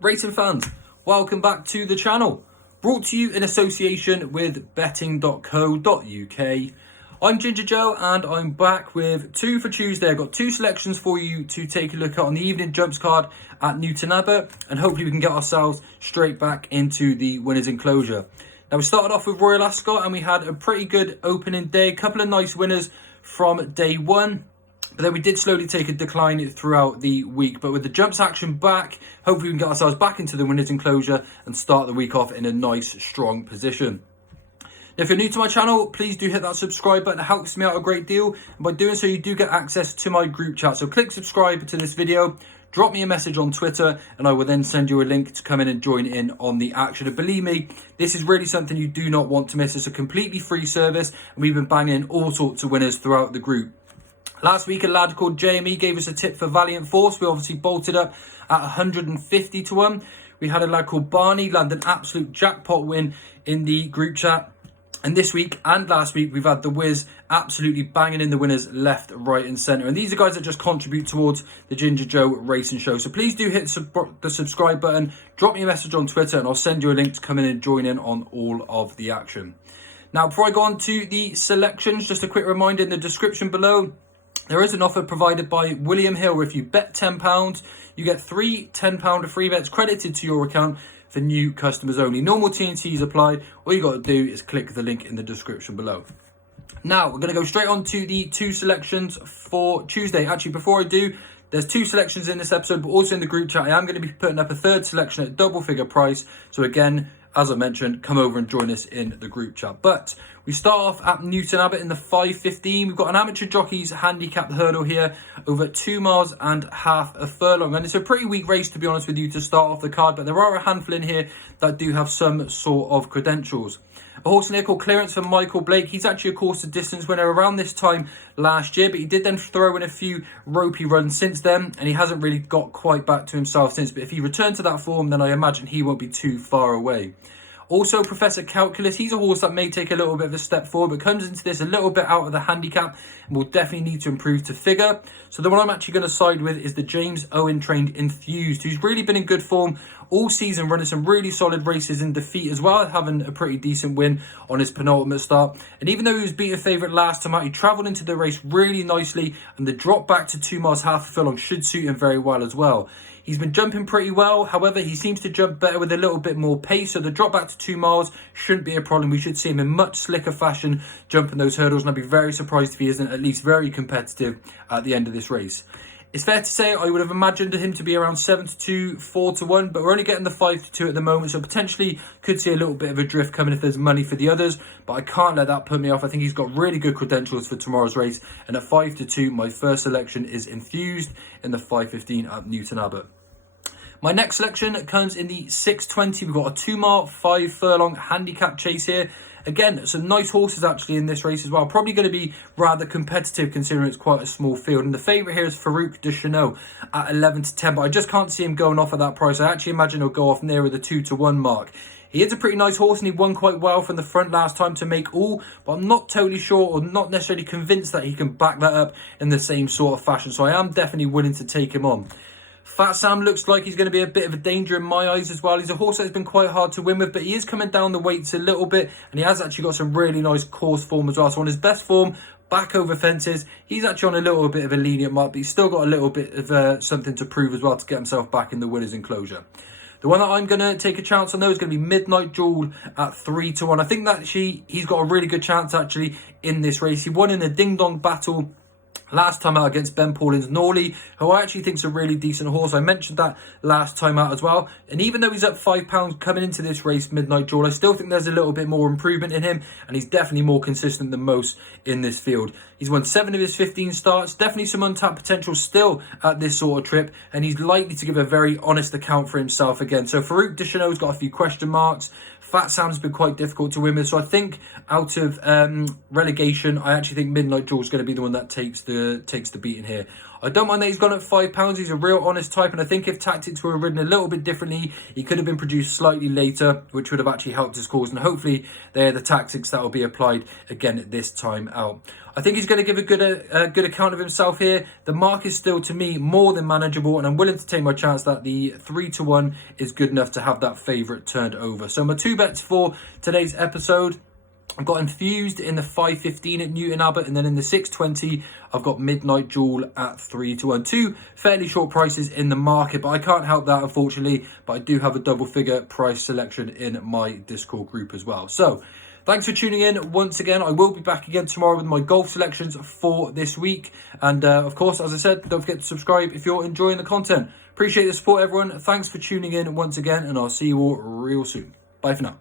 Racing fans, welcome back to the channel. Brought to you in association with betting.co.uk. I'm Ginger Joe and I'm back with two for Tuesday. I've got two selections for you to take a look at on the evening jumps card at Newton Abbot, and hopefully we can get ourselves straight back into the winners enclosure. Now, we started off with Royal Ascot and we had a pretty good opening day, a couple of nice winners from day one. But then we did slowly take a decline throughout the week. But with the jumps action back, hopefully we can get ourselves back into the winners enclosure and start the week off in a nice, strong position. Now, if you're new to my channel, please do hit that subscribe button. It helps me out a great deal. And by doing so, you do get access to my group chat. So click subscribe to this video, drop me a message on Twitter, and I will then send you a link to come in and join in on the action. And believe me, this is really something you do not want to miss. It's a completely free service, and we've been banging all sorts of winners throughout the group. Last week, a lad called JME gave us a tip for Valiant Force. We obviously bolted up at 150 to 1. We had a lad called Barney land an absolute jackpot win in the group chat. And this week and last week, we've had the Wiz absolutely banging in the winners left, right and centre. And these are guys that just contribute towards the Ginger Joe Racing Show. So please do hit the subscribe button, drop me a message on Twitter, and I'll send you a link to come in and join in on all of the action. Now, before I go on to the selections, just a quick reminder in the description below, there is an offer provided by William Hill. If you bet £10, you get three £10 free bets credited to your account for new customers only. Normal T&Cs apply. All you got to do is click the link in the description below. Now, we're going to go straight on to the two selections for Tuesday. Actually, before I do, there's two selections in this episode, but also in the group chat, I am going to be putting up a third selection at double figure price. So again, as I mentioned, come over and join us in the group chat. But we start off at Newton Abbot in the 5:15. We've got an amateur jockey's handicap hurdle here over 2.5 miles a furlong. And it's a pretty weak race, to be honest with you, to start off the card. But there are a handful in here that do have some sort of credentials. A horse in here called Clearance for Michael Blake. He's actually a course of distance winner around this time last year, but he did then throw in a few ropey runs since then, and he hasn't really got quite back to himself since. But if he returned to that form, then I imagine he won't be too far away. Also, Professor Calculus, he's a horse that may take a little bit of a step forward, but comes into this a little bit out of the handicap and will definitely need to improve to figure. So the one I'm actually going to side with is the James Owen trained Infused, who's really been in good form all season, running some really solid races in defeat as well, having a pretty decent win on his penultimate start. And even though he was beaten favourite last time out, he travelled into the race really nicely, and the drop back to 2.5 miles a furlong should suit him very well as well. He's been jumping pretty well. However, he seems to jump better with a little bit more pace. So the drop back to 2 miles shouldn't be a problem. We should see him in much slicker fashion jumping those hurdles. And I'd be very surprised if he isn't at least very competitive at the end of this race. It's fair to say I would have imagined him to be around 7-2, 4-1. But we're only getting the 5-2 at the moment. So potentially could see a little bit of a drift coming if there's money for the others. But I can't let that put me off. I think he's got really good credentials for tomorrow's race. And at 5-2, my first selection is Infused in the 5:15 at Newton Abbot. My next selection comes in the 6:20. We've got a 2-mile, 5 furlong handicap chase here. Again, some nice horses actually in this race as well. Probably going to be rather competitive considering it's quite a small field. And the favourite here is Farouk Deschanel at 11-10. But I just can't see him going off at that price. I actually imagine he'll go off nearer the 2-1 mark. He is a pretty nice horse and he won quite well from the front last time to make all. But I'm not totally sure or not necessarily convinced that he can back that up in the same sort of fashion. So I am definitely willing to take him on. Fat Sam looks like he's going to be a bit of a danger in my eyes as well. He's a horse that's been quite hard to win with, but he is coming down the weights a little bit, and he has actually got some really nice course form as well. So on his best form, back over fences, he's actually on a little bit of a lenient mark, but he's still got a little bit of something to prove as well to get himself back in the winners enclosure. The one that I'm going to take a chance on though is going to be Midnight Jewel at 3-1. I think that he's got a really good chance actually in this race. He won in a ding-dong battle last time out against Ben Paulin's Norley, who I actually think is a really decent horse. I mentioned that last time out as well. And even though he's up £5 coming into this race, Midnight Jewel, I still think there's a little bit more improvement in him. And he's definitely more consistent than most in this field. He's won 7 of his 15 starts. Definitely some untapped potential still at this sort of trip. And he's likely to give a very honest account for himself again. So Farouk Deschanel's got a few question marks. Fat Sam's been quite difficult to win with. So I think out of relegation, I actually think Midnight Jewel's going to be the one that takes the beating here. I don't mind that he's gone at £5. He's a real honest type, and I think if tactics were ridden a little bit differently, he could have been produced slightly later, which would have actually helped his cause. And hopefully they're the tactics that will be applied again at this time out. I think he's going to give a good account of himself here. The mark is still, to me, more than manageable, and I'm willing to take my chance that the 3-1 is good enough to have that favourite turned over. So my 2 bets for today's episode, I've got Infused in the 5.15 at Newton Abbot, and then in the 6.20, I've got Midnight Jewel at 3-1. 2 fairly short prices in the market, but I can't help that, unfortunately. But I do have a double figure price selection in my Discord group as well. So thanks for tuning in once again. I will be back again tomorrow with my golf selections for this week. And of course, as I said, don't forget to subscribe if you're enjoying the content. Appreciate the support, everyone. Thanks for tuning in once again, and I'll see you all real soon. Bye for now.